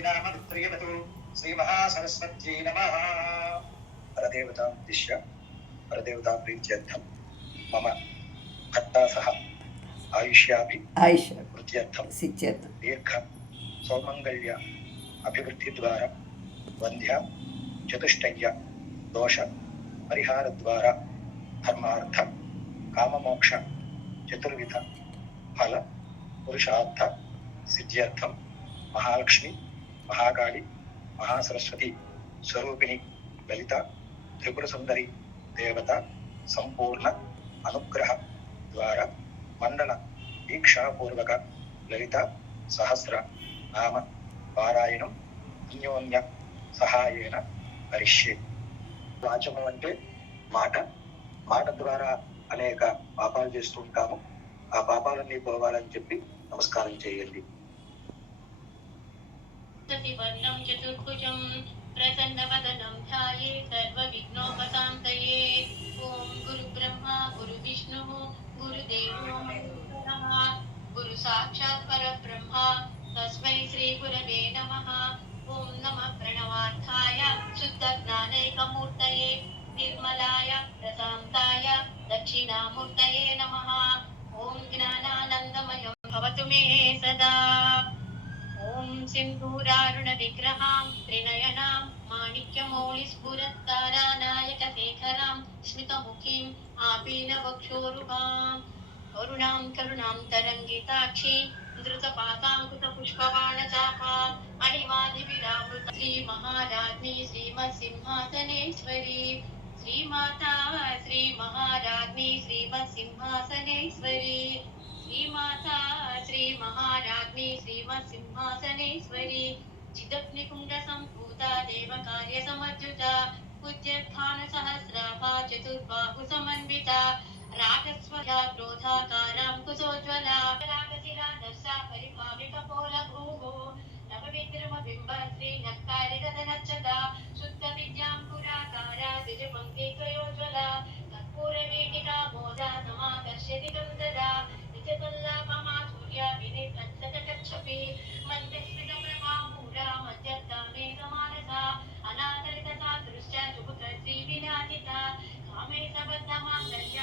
नाम प्रियवतु श्रीमहासरस्वत्यै नमः। परदेवतामुद्दिश्य परदेवता प्रीत्यर्थं मम भर्ता सह आयुष्यापि वृद्ध्यर्थं दीर्घ सौमङ्गल्य अभिवृद्धिद्वारा वन्ध्य चतुष्टय्य दोष परिहारद्वारा धर्मार्थ काममोक्ष चतुर्विध फल पुरुषार्थ सिद्ध्यर्थं महालक्ष्मी महाकाली महासरस्वती स्वरूपिणी ललिता त्रिपुर सुंदरी देवता संपूर्ण अनुग्रह द्वारा मंडल दीक्षा पूर्वक ललिता सहस्र नाम पारायणं अन्योन्य సహాయేన కరిష్యే. వాచకం అంటే మాట, మాట ద్వారా అనేక పాపాలు చేస్తూ ఉంటాము. ఆ పాపాలన్నీ పోవాలని చెప్పి నమస్కారం చేయండి. ప్రసన్నవదనం ధ్యాయే సర్వవిఘ్నోపశాంతయే. ఓం గురు బ్రహ్మ గురు విష్ణు గురుదేవో మహేశ్వరః గురు సాక్షాత్ పరబ్రహ్మ తస్మై శ్రీ గురవే నమః. ఓం నమః ప్రణవార్థాయ శుద్ధ జ్ఞానైకమూర్తయే నిర్మలాయ ప్రశాంతాయ దక్షిణామూర్తయే నమః. ఓం జ్ఞానానందమయం భవతు మే సదా. ఓం సింధూరారుణ విగ్రహాం త్రినయనాం మాణిక్యమౌళిస్ఫురత్తారానాయక శేఖరాం స్మితముఖీం ఆపీనవక్షోరుహాం కరుణాం కరుణాం తరంగితాక్షి ధృతపాతాంకుత పుష్పబాణచాపా మణిమాధివిరావృత శ్రీ మహారాజ్ఞి శ్రీమత్సింహాసనేశ్వరి. శ్రీమాతా శ్రీ మహారాజ్ఞి శ్రీమత్సింహాసనేశ్వరి. శ్రీమాతా శ్రీ మహారాజ్ఞి శ్రీమత్సింహాసనేశ్వరి. చిదగ్నికుండ సంభూత దేవకార్య సమర్జుత పూజ్యస్థాను సహస్రాభా చతుర్బాహు సమన్విత రాగస్వయా క్రోధాకారాం కుశోజ్వలా రాగశిలా దర్శా పరిభావిత పోల భూః నవ విక్రమ బింబ శ్రీ నక్కారి గదనచ్చద శుద్ధ విద్యాం పురాకారా ద్విజ పంకేకయోజ్వలా కర్పూర వేటికా మోద సమాకర్షతి తుందరా నిజకల్లాపమాధుర్య వినిర్గచ్చపి మంత్రస్మిత ప్రభామూరా మధ్యర్థామే సమానస అనాదరిత సాదృశ్య శుభకర్త్రీ విరాజిత కామే సబద్ధమాంగళ్య